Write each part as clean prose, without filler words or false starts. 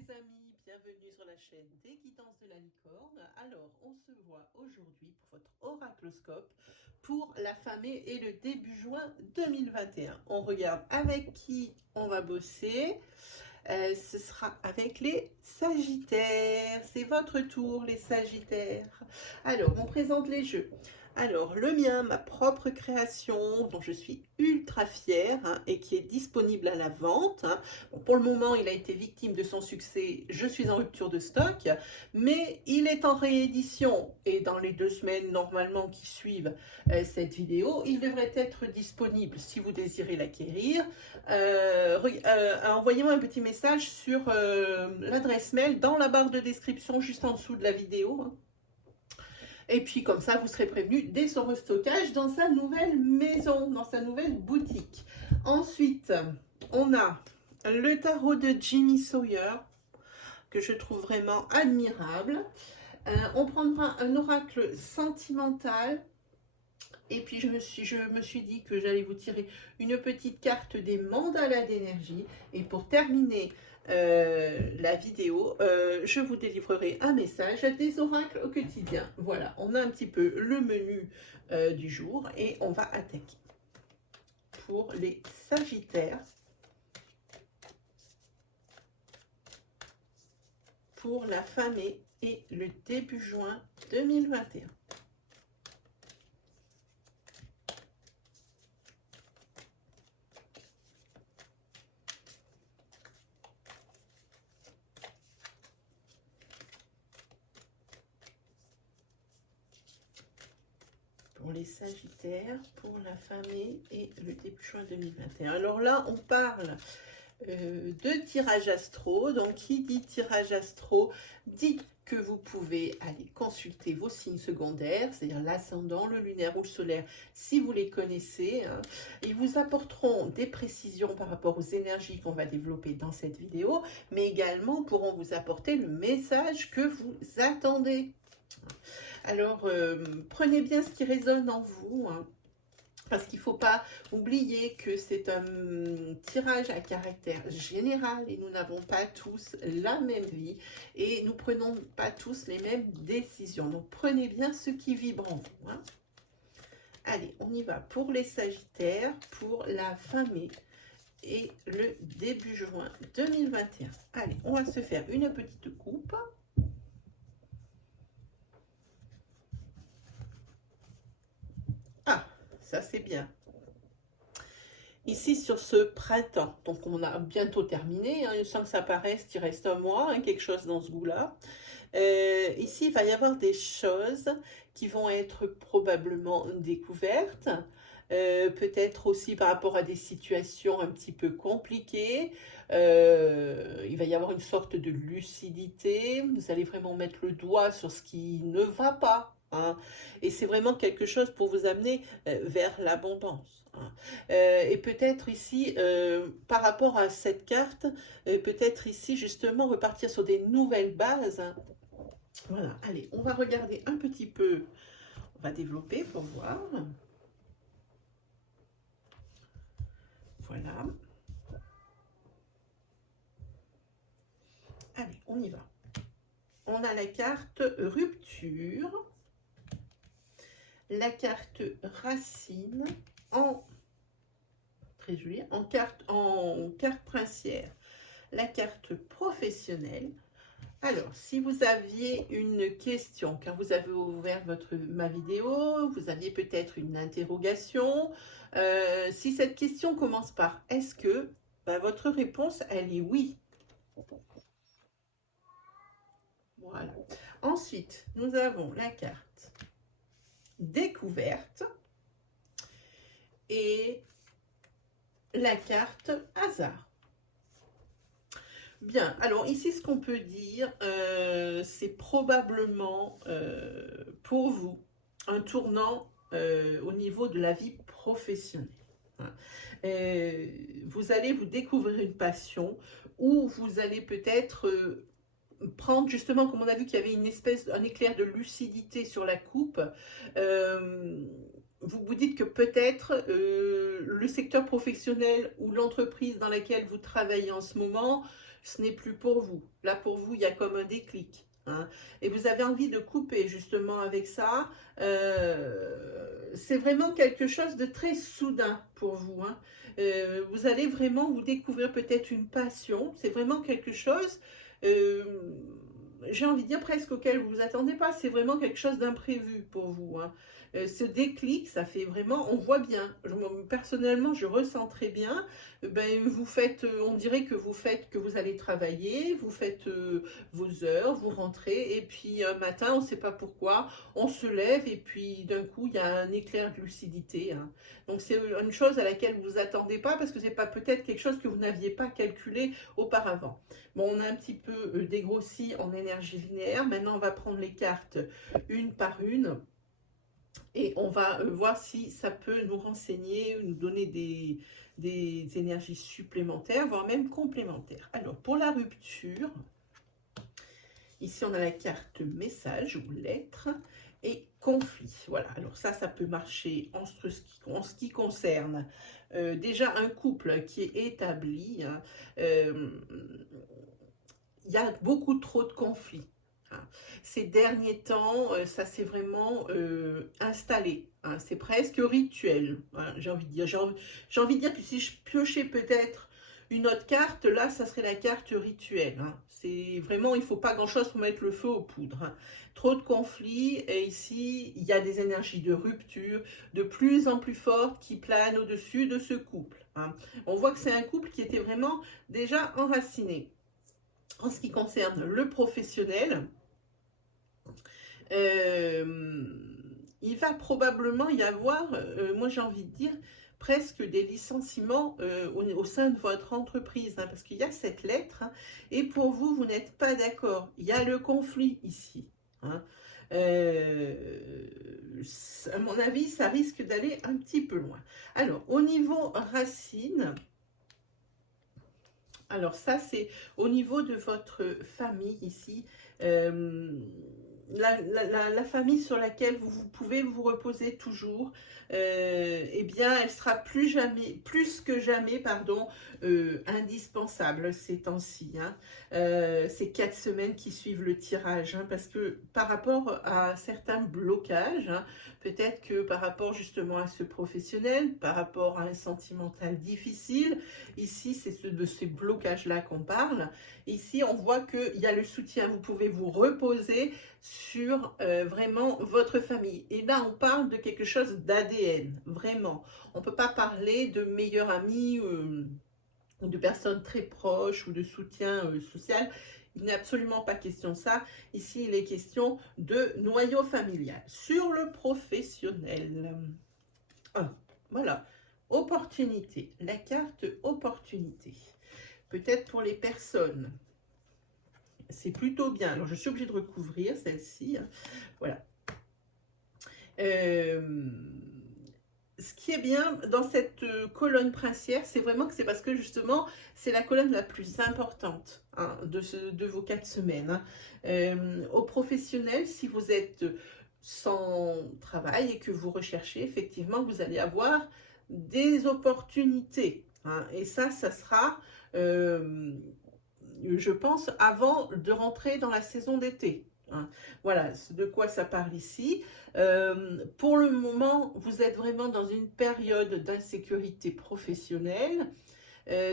les amis, bienvenue sur la chaîne des guidances de la licorne. Alors, on se voit aujourd'hui pour votre oracloscope pour la fin mai et le début juin 2021. On regarde avec qui on va bosser. Ce sera avec les Sagittaires. C'est votre tour, les Sagittaires. Alors, on présente les jeux. Alors, le mien, ma propre création, dont je suis ultra fière et qui est disponible à la vente. Bon, pour le moment, il a été victime de son succès. Je suis en rupture de stock, mais il est en réédition. Et dans les 2 semaines, normalement, qui suivent cette vidéo, il devrait être disponible si vous désirez l'acquérir. Envoyez-moi un petit message sur l'adresse mail dans la barre de description juste en dessous de la vidéo. Et puis comme ça, vous serez prévenu dès son restockage dans sa nouvelle maison, dans sa nouvelle boutique. Ensuite, on a le tarot de Jimmy Sawyer, que je trouve vraiment admirable. On prendra un oracle sentimental. Et puis je me suis dit que j'allais vous tirer une petite carte des mandalas d'énergie. Et pour terminer la vidéo, je vous délivrerai un message des oracles au quotidien. Voilà, on a un petit peu le menu du jour et on va attaquer. Pour les Sagittaires, pour la fin mai et le début juin 2021. Pour les Sagittaires, pour la fin mai et le début juin 2021. Alors là, on parle de tirage astro. Donc, qui dit tirage astro dit que vous pouvez aller consulter vos signes secondaires, c'est-à-dire l'ascendant, le lunaire ou le solaire, si vous les connaissez. Ils vous apporteront des précisions par rapport aux énergies qu'on va développer dans cette vidéo, mais également pourront vous apporter le message que vous attendez. Alors, prenez bien ce qui résonne en vous, parce qu'il ne faut pas oublier que c'est un tirage à caractère général et nous n'avons pas tous la même vie et nous ne prenons pas tous les mêmes décisions. Donc, prenez bien ce qui vibre en vous. Allez, on y va pour les Sagittaires, pour la fin mai et le début juin 2021. Allez, on va se faire une petite coupe. Ah, ça c'est bien. Ici sur ce printemps, donc on a bientôt terminé, sans que ça paraisse, il reste un mois, quelque chose dans ce goût-là. Ici, il va y avoir des choses qui vont être probablement découvertes, peut-être aussi par rapport à des situations un petit peu compliquées. Il va y avoir une sorte de lucidité, vous allez vraiment mettre le doigt sur ce qui ne va pas. Et c'est vraiment quelque chose pour vous amener vers l'abondance. Et peut-être ici, par rapport à cette carte, peut-être ici justement repartir sur des nouvelles bases. Voilà, allez, on va regarder un petit peu, on va développer pour voir. Voilà. Allez, on y va. On a la carte rupture, la carte racine en très joli, en carte princière, la carte professionnelle. Alors, si vous aviez une question, quand vous avez ouvert ma vidéo, vous aviez peut-être une interrogation. Si cette question commence par « est-ce que ?» votre réponse, elle est oui. Voilà. Ensuite, nous avons la carte découverte et la carte hasard. Bien, alors ici, ce qu'on peut dire, c'est probablement pour vous un tournant au niveau de la vie professionnelle. Vous allez vous découvrir une passion ou vous allez peut-être prendre justement, comme on a vu qu'il y avait un éclair de lucidité sur la coupe, vous vous dites que peut-être le secteur professionnel ou l'entreprise dans laquelle vous travaillez en ce moment ce n'est plus pour vous. Là, pour vous, il y a comme un déclic. Hein, et vous avez envie de couper justement avec ça. C'est vraiment quelque chose de très soudain pour vous. Hein. Vous allez vraiment vous découvrir peut-être une passion. C'est vraiment quelque chose, j'ai envie de dire presque auquel vous ne vous attendez pas. C'est vraiment quelque chose d'imprévu pour vous. Hein. Ce déclic, ça fait vraiment, on voit bien. Personnellement, je ressens très bien. Ben, vous faites, on dirait que vous allez travailler, vous faites vos heures, vous rentrez, et puis un matin, on ne sait pas pourquoi, on se lève, et puis d'un coup, il y a un éclair de lucidité. Hein. Donc c'est une chose à laquelle vous ne vous attendez pas, parce que c'est pas peut-être quelque chose que vous n'aviez pas calculé auparavant. Bon, on a un petit peu dégrossi en énergie linéaire. Maintenant, on va prendre les cartes une par une. Et on va voir si ça peut nous renseigner, nous donner des énergies supplémentaires, voire même complémentaires. Alors, pour la rupture, ici on a la carte message ou lettre et conflit. Voilà, alors ça peut marcher en ce qui concerne déjà un couple qui est établi. Hein, il y a beaucoup trop de conflits. Hein. Ces derniers temps, ça s'est vraiment installé. Hein. C'est presque rituel, hein, j'ai envie de dire. J'ai envie de dire que si je piochais peut-être une autre carte, là, ça serait la carte rituelle. Hein. C'est vraiment, il ne faut pas grand-chose pour mettre le feu aux poudres. Hein. Trop de conflits, et ici, il y a des énergies de rupture de plus en plus fortes qui planent au-dessus de ce couple. Hein. On voit que c'est un couple qui était vraiment déjà enraciné. En ce qui concerne le professionnel, il va probablement y avoir, moi j'ai envie de dire, presque des licenciements au sein de votre entreprise, hein, parce qu'il y a cette lettre, hein, et pour vous, vous n'êtes pas d'accord. Il y a le conflit ici. Hein. À mon avis, ça risque d'aller un petit peu loin. Alors, au niveau racine, alors ça, c'est au niveau de votre famille ici, la famille sur laquelle vous pouvez vous reposer toujours, eh bien, elle sera plus que jamais, pardon, indispensable ces temps-ci. Hein. Ces 4 semaines qui suivent le tirage, hein, parce que par rapport à certains blocages, hein, peut-être que par rapport justement à ce professionnel, par rapport à un sentimental difficile, ici c'est de ces blocages-là qu'on parle. Ici on voit qu'il y a le soutien, vous pouvez vous reposer sur vraiment votre famille. Et là on parle de quelque chose d'ADN, vraiment. On ne peut pas parler de meilleurs amis ou de personnes très proches ou de soutien social. Il n'est absolument pas question de ça. Ici, il est question de noyau familial. Sur le professionnel, voilà, opportunité, la carte opportunité. Peut-être pour les personnes, c'est plutôt bien. Alors, je suis obligée de recouvrir celle-ci. Hein. Voilà. Ce qui est bien dans cette colonne princière, c'est vraiment que c'est parce que justement, c'est la colonne la plus importante, hein, de vos 4 semaines. Hein. Aux professionnels, si vous êtes sans travail et que vous recherchez, effectivement, vous allez avoir des opportunités. Hein, et ça sera, je pense, avant de rentrer dans la saison d'été. Hein. Voilà de quoi ça parle ici. Pour le moment, vous êtes vraiment dans une période d'insécurité professionnelle.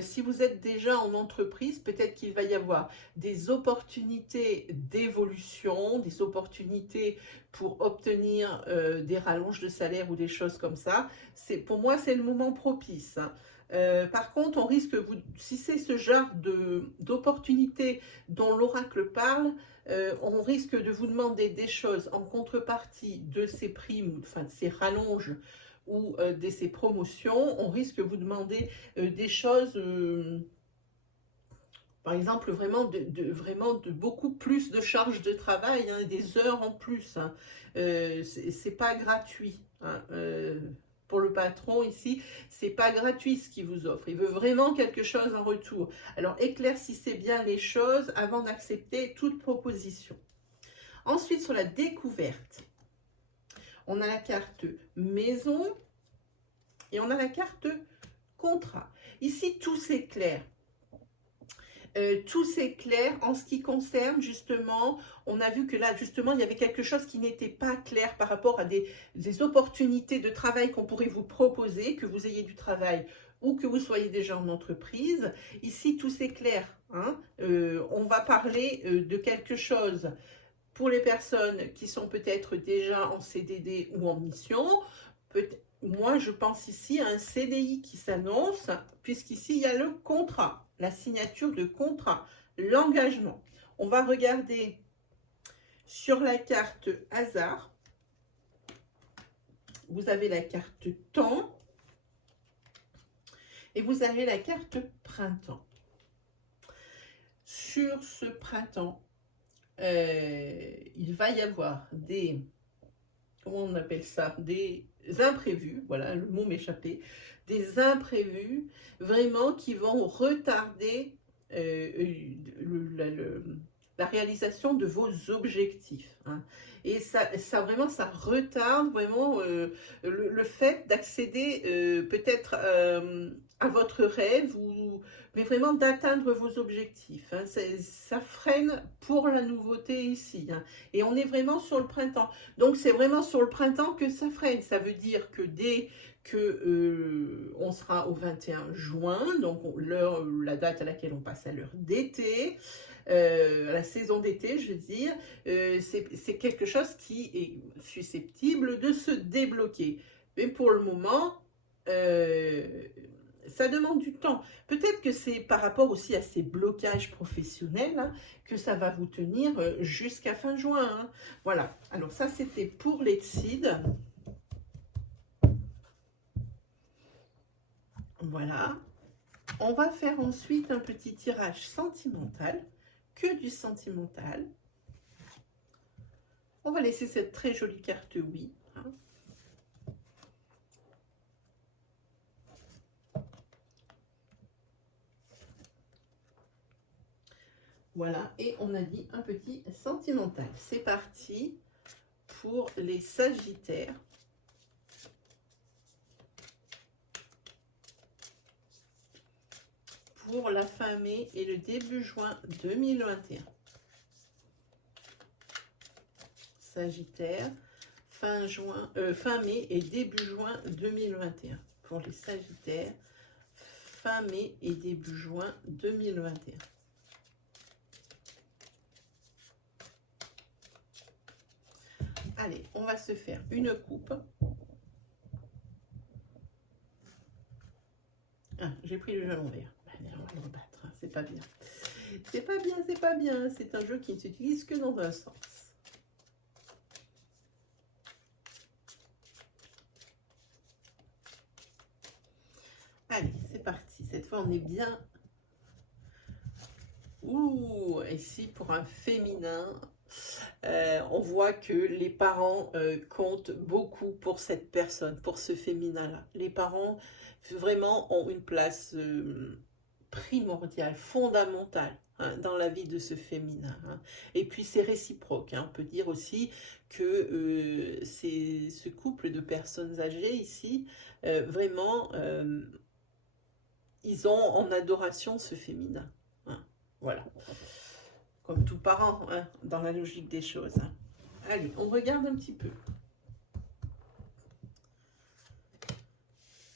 Si vous êtes déjà en entreprise, peut-être qu'il va y avoir des opportunités d'évolution, des opportunités pour obtenir des rallonges de salaire ou des choses comme ça. Pour moi, c'est le moment propice. Hein. Par contre, on risque, si c'est ce genre d'opportunité dont l'oracle parle, on risque de vous demander des choses en contrepartie de ces primes, enfin de ces rallonges ou de ces promotions. On risque de vous demander des choses, par exemple, vraiment de beaucoup plus de charges de travail, hein, des heures en plus. Hein. C'est pas gratuit. Hein. Pour le patron ici, c'est pas gratuit ce qu'il vous offre. Il veut vraiment quelque chose en retour. Alors éclaircissez bien les choses avant d'accepter toute proposition. Ensuite, sur la découverte, on a la carte maison et on a la carte contrat. Ici, tout s'éclaire. tout s'éclaire en ce qui concerne justement, on a vu que là justement il y avait quelque chose qui n'était pas clair par rapport à des opportunités de travail qu'on pourrait vous proposer, que vous ayez du travail ou que vous soyez déjà en entreprise. Ici tout s'éclaire, hein. On va parler de quelque chose pour les personnes qui sont peut-être déjà en CDD ou en mission. Moi, je pense ici à un CDI qui s'annonce, puisqu'ici, il y a le contrat, la signature de contrat, l'engagement. On va regarder sur la carte hasard. Vous avez la carte temps et vous avez la carte printemps. Sur ce printemps, il va y avoir des, comment on appelle ça, des imprévus, voilà, le mot m'échappait, des imprévus vraiment qui vont retarder la réalisation de vos objectifs, hein. Et ça vraiment, ça retarde vraiment le fait d'accéder peut-être à votre rêve, mais vraiment d'atteindre vos objectifs, hein. Ça freine pour la nouveauté ici, hein. Et on est vraiment sur le printemps. Donc c'est vraiment sur le printemps que ça freine. Ça veut dire que dès que on sera au 21 juin, donc la date à laquelle on passe à l'heure d'été, la saison d'été, je veux dire, c'est quelque chose qui est susceptible de se débloquer. Mais pour le moment, ça demande du temps. Peut-être que c'est par rapport aussi à ces blocages professionnels, hein, que ça va vous tenir jusqu'à fin juin, hein. Voilà, alors ça c'était pour les Tsides. Voilà. On va faire ensuite un petit tirage sentimental, que du sentimental. On va laisser cette très jolie carte oui, hein. Voilà, et on a dit un petit sentimental. C'est parti pour les Sagittaires. Pour la fin mai et le début juin 2021. Sagittaire, fin mai et début juin 2021. Pour les Sagittaires, fin mai et début juin 2021. Allez, on va se faire une coupe. Ah, j'ai pris le jeu à l'envers. Allez, on va le rebattre, hein. C'est pas bien. C'est pas bien, c'est pas bien. C'est un jeu qui ne s'utilise que dans un sens. Allez, c'est parti. Cette fois, on est bien. Ouh, ici, pour un féminin, on voit que les parents comptent beaucoup pour cette personne, pour ce féminin-là. Les parents, vraiment, ont une place primordiale, fondamentale, hein, dans la vie de ce féminin, hein. Et puis, c'est réciproque, hein. On peut dire aussi que c'est ce couple de personnes âgées ici, vraiment, ils ont en adoration ce féminin, hein. Voilà. Comme tout parent, hein, dans la logique des choses, hein. Allez, on regarde un petit peu.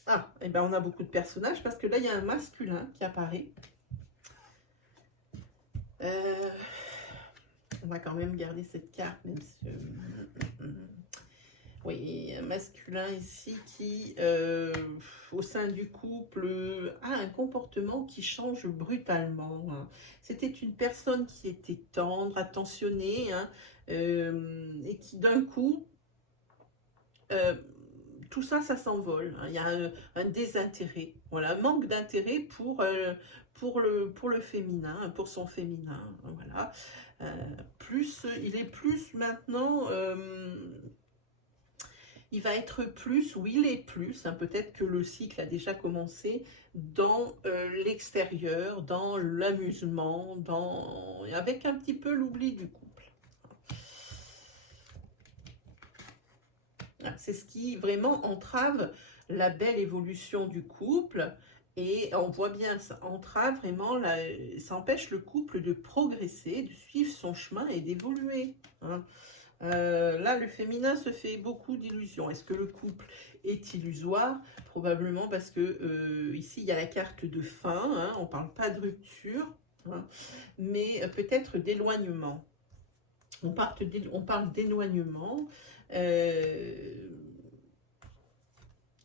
Ah, et ben on a beaucoup de personnages parce que là, il y a un masculin qui apparaît. On va quand même garder cette carte, même si... oui, un masculin ici qui, au sein du couple, a un comportement qui change brutalement, hein. C'était une personne qui était tendre, attentionnée, hein, et qui d'un coup, tout ça, ça s'envole, hein. Il y a un désintérêt, voilà, un manque d'intérêt pour le féminin, pour son féminin, voilà. Il est plus maintenant... il va être plus, ou il est plus, hein, peut-être que le cycle a déjà commencé, dans l'extérieur, dans l'amusement, avec un petit peu l'oubli du couple. C'est ce qui vraiment entrave la belle évolution du couple Et on voit bien, ça entrave vraiment, là, ça empêche le couple de progresser, de suivre son chemin et d'évoluer. Hein. Là, le féminin se fait beaucoup d'illusions. Est-ce que le couple est illusoire? Probablement parce que ici, il y a la carte de fin. Hein, on ne parle pas de rupture, hein, mais peut-être d'éloignement. On parle d'éloignement. Il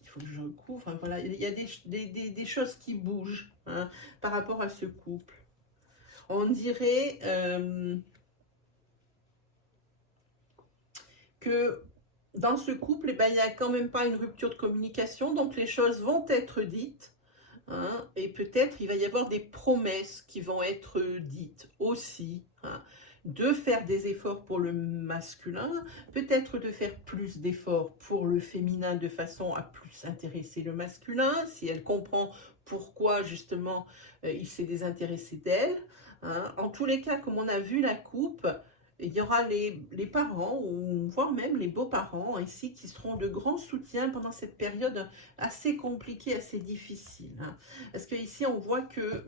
faut que je recouvre. Hein, voilà. Il y a des choses qui bougent, hein, par rapport à ce couple. On dirait que dans ce couple, eh ben, il n'y a quand même pas une rupture de communication, donc les choses vont être dites, hein, et peut-être il va y avoir des promesses qui vont être dites aussi, hein, de faire des efforts pour le masculin, peut-être de faire plus d'efforts pour le féminin de façon à plus intéresser le masculin, si elle comprend pourquoi justement il s'est désintéressé d'elle. Hein. En tous les cas, comme on a vu la coupe, il y aura les parents, ou voire même les beaux-parents ici, qui seront de grands soutiens pendant cette période assez compliquée, assez difficile. Hein. Parce que ici, on voit que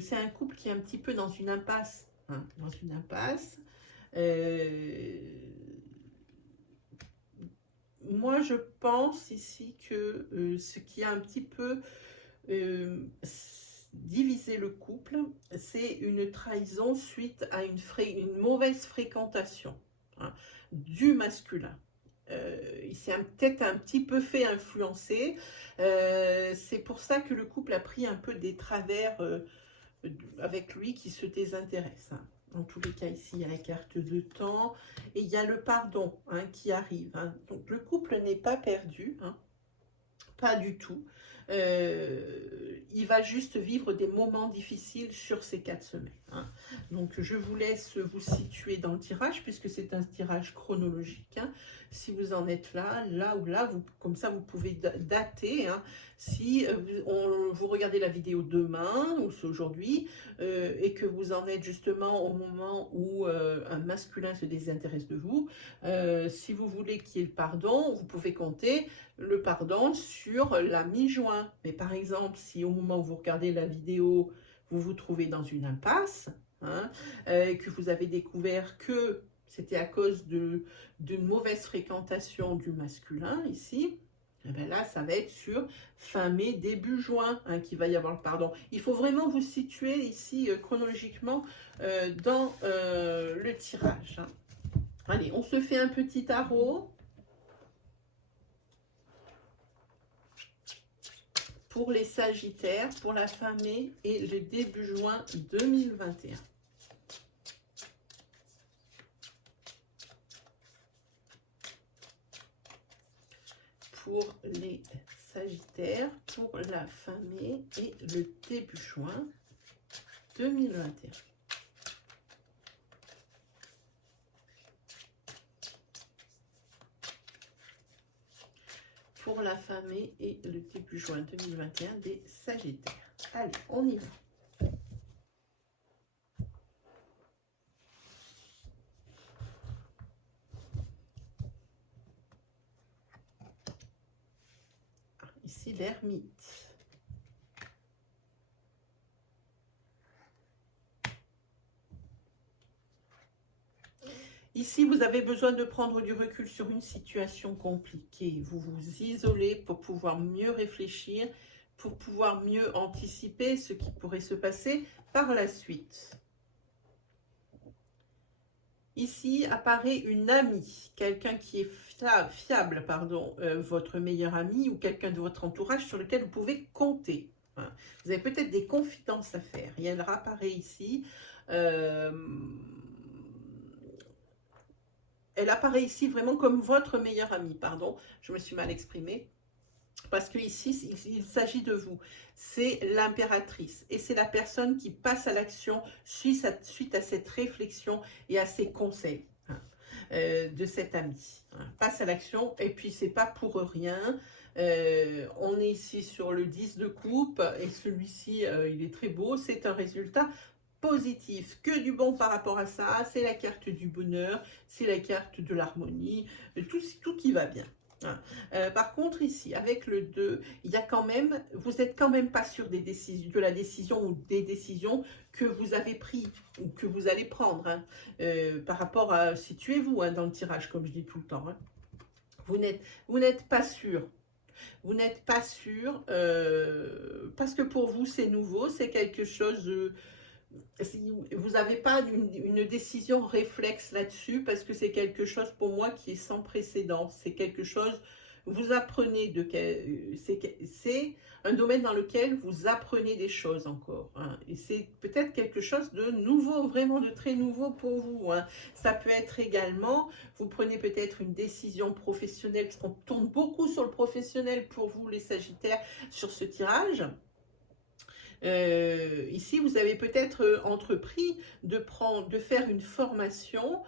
c'est un couple qui est un petit peu dans une impasse. Hein, dans une impasse. Moi, je pense ici que ce qui a un petit peu diviser le couple, c'est une trahison suite à une mauvaise fréquentation, hein, du masculin. Il s'est peut-être un petit peu fait influencer. C'est pour ça que le couple a pris un peu des travers avec lui qui se désintéresse. Hein. En tous les cas, ici, il y a la carte de temps et il y a le pardon, hein, qui arrive. Hein. Donc, le couple n'est pas perdu, hein, pas du tout. Il va juste vivre des moments difficiles sur ces 4 semaines. Hein. Donc, je vous laisse vous situer dans le tirage, puisque c'est un tirage chronologique. Hein. Si vous en êtes là, là ou là, comme ça, vous pouvez dater. Hein. Si vous regardez la vidéo demain, ou c'est aujourd'hui, et que vous en êtes justement au moment où un masculin se désintéresse de vous, si vous voulez qu'il y ait le pardon, vous pouvez compter le pardon sur la mi-juin. Mais par exemple, si au moment où vous regardez la vidéo, vous vous trouvez dans une impasse, hein, que vous avez découvert que c'était à cause d'une mauvaise fréquentation du masculin ici, et bien là, ça va être sur fin mai, début juin, hein, qu'il va y avoir le pardon. Il faut vraiment vous situer ici chronologiquement dans le tirage. Hein. Allez, on se fait un petit tarot. Pour les Sagittaires, pour la fin mai et le début juin 2021. Pour les Sagittaires, pour la fin mai et le début juin 2021. Pour la fin mai et le début juin 2021 des Sagittaires. Allez, on y va. Ici, l'ermite. Ici, vous avez besoin de prendre du recul sur une situation compliquée. Vous vous isolez pour pouvoir mieux réfléchir, pour pouvoir mieux anticiper ce qui pourrait se passer par la suite. Ici apparaît une amie, quelqu'un qui est fiable, pardon, votre meilleur ami ou quelqu'un de votre entourage sur lequel vous pouvez compter. Hein. Vous avez peut-être des confidences à faire. Et elle apparaît ici. Elle apparaît ici vraiment comme votre meilleur ami, pardon, je me suis mal exprimée. Parce qu'ici, il s'agit de vous. C'est l'impératrice. Et c'est la personne qui passe à l'action suite à cette réflexion et à ces conseils, hein, de cet ami. Hein. Passe à l'action. Et puis, c'est pas pour rien. On est ici sur le 10 de coupe. Et celui-ci, il est très beau. C'est un résultat positif, que du bon par rapport à ça. C'est la carte du bonheur. C'est la carte de l'harmonie. Tout qui va bien. Hein. Par contre, ici, avec le 2, il y a quand même, vous n'êtes quand même pas sûr des décisions, de la décision ou des décisions que vous avez prises ou que vous allez prendre. Hein. Par rapport à, situez-vous hein, dans le tirage, comme je dis tout le temps. Hein. Vous n'êtes pas sûr. Vous n'êtes pas sûr parce que pour vous, c'est nouveau, c'est quelque chose... vous n'avez pas une décision réflexe là-dessus parce que c'est quelque chose pour moi qui est sans précédent. C'est quelque chose, vous apprenez de c'est un domaine dans lequel vous apprenez des choses encore. Hein, et c'est peut-être quelque chose de nouveau, vraiment de très nouveau pour vous. Hein. Ça peut être également, vous prenez peut-être une décision professionnelle, parce qu'on tourne beaucoup sur le professionnel pour vous les Sagittaires sur ce tirage. Ici, vous avez peut-être entrepris de faire une formation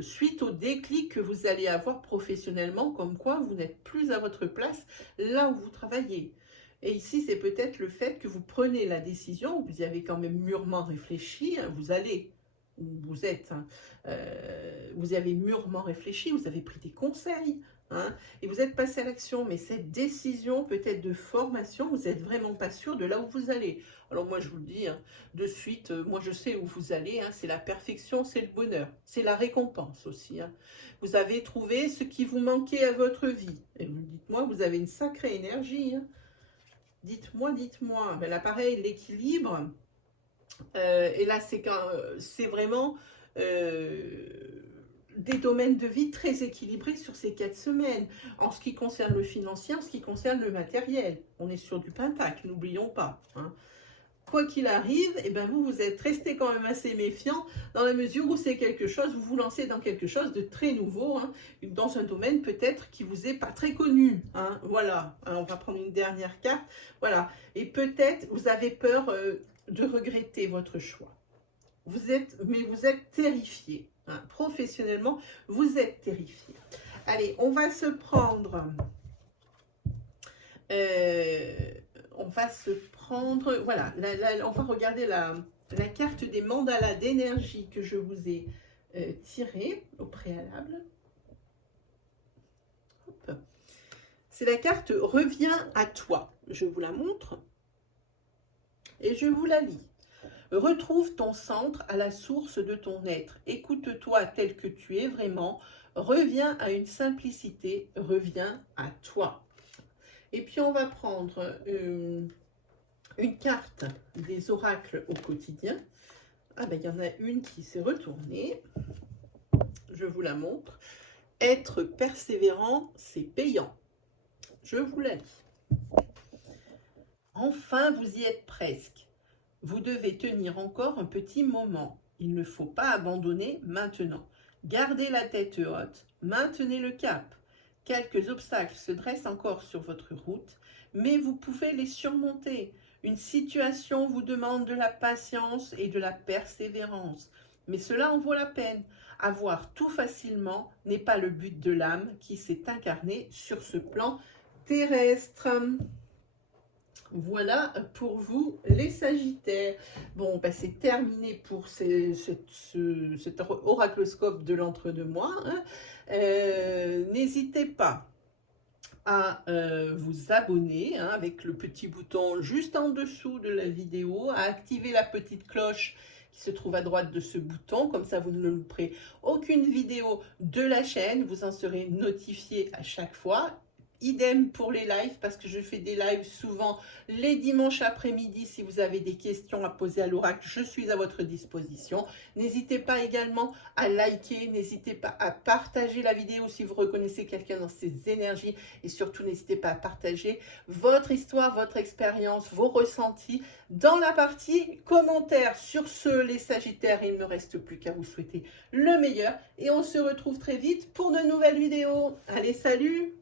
suite au déclic que vous allez avoir professionnellement, comme quoi vous n'êtes plus à votre place là où vous travaillez. Et ici, c'est peut-être le fait que vous prenez la décision, vous y avez quand même mûrement réfléchi, hein, vous allez, où vous êtes, hein, vous y avez mûrement réfléchi, vous avez pris des conseils, hein, et vous êtes passé à l'action, mais cette décision peut-être de formation, vous n'êtes vraiment pas sûr de là où vous allez. Alors moi je vous le dis, hein, de suite, moi je sais où vous allez, hein, c'est la perfection, c'est le bonheur, c'est la récompense aussi. Hein. Vous avez trouvé ce qui vous manquait à votre vie, et vous dites-moi, vous avez une sacrée énergie. Hein. Dites-moi, ben là pareil, l'équilibre, et là c'est vraiment... des domaines de vie très équilibrés sur ces 4 semaines, en ce qui concerne le financier, en ce qui concerne le matériel. On est sur du pentacle, n'oublions pas. Hein. Quoi qu'il arrive, eh ben vous êtes resté quand même assez méfiant dans la mesure où c'est quelque chose, vous vous lancez dans quelque chose de très nouveau, hein, dans un domaine peut-être qui vous est pas très connu. Hein, voilà, alors, on va prendre une dernière carte. Voilà, et peut-être vous avez peur de regretter votre choix. Vous êtes terrifié. Hein, professionnellement, vous êtes terrifié. Allez, on va se prendre... voilà, on va regarder la carte des mandalas d'énergie que je vous ai tirée au préalable. C'est la carte « Reviens à toi ». Je vous la montre et je vous la lis. Retrouve ton centre à la source de ton être. Écoute-toi tel que tu es vraiment. Reviens à une simplicité. Reviens à toi. Et puis, on va prendre une carte des oracles au quotidien. Ah ben, il y en a une qui s'est retournée. Je vous la montre. Être persévérant, c'est payant. Je vous la lis. Enfin, vous y êtes presque. Vous devez tenir encore un petit moment. Il ne faut pas abandonner maintenant. Gardez la tête haute, maintenez le cap. Quelques obstacles se dressent encore sur votre route, mais vous pouvez les surmonter. Une situation vous demande de la patience et de la persévérance, mais cela en vaut la peine. Avoir tout facilement n'est pas le but de l'âme qui s'est incarnée sur ce plan terrestre. Voilà pour vous les Sagittaires. Bon, ben c'est terminé pour cet oracloscope de l'entre-deux-mois. Hein. N'hésitez pas à vous abonner hein, avec le petit bouton juste en dessous de la vidéo, à activer la petite cloche qui se trouve à droite de ce bouton, comme ça vous ne louperez aucune vidéo de la chaîne, vous en serez notifié à chaque fois. Idem pour les lives, parce que je fais des lives souvent les dimanches après-midi. Si vous avez des questions à poser à l'oracle, je suis à votre disposition. N'hésitez pas également à liker, n'hésitez pas à partager la vidéo si vous reconnaissez quelqu'un dans ses énergies. Et surtout, n'hésitez pas à partager votre histoire, votre expérience, vos ressentis dans la partie commentaires. Sur ce, les Sagittaires, il ne me reste plus qu'à vous souhaiter le meilleur. Et on se retrouve très vite pour de nouvelles vidéos. Allez, salut!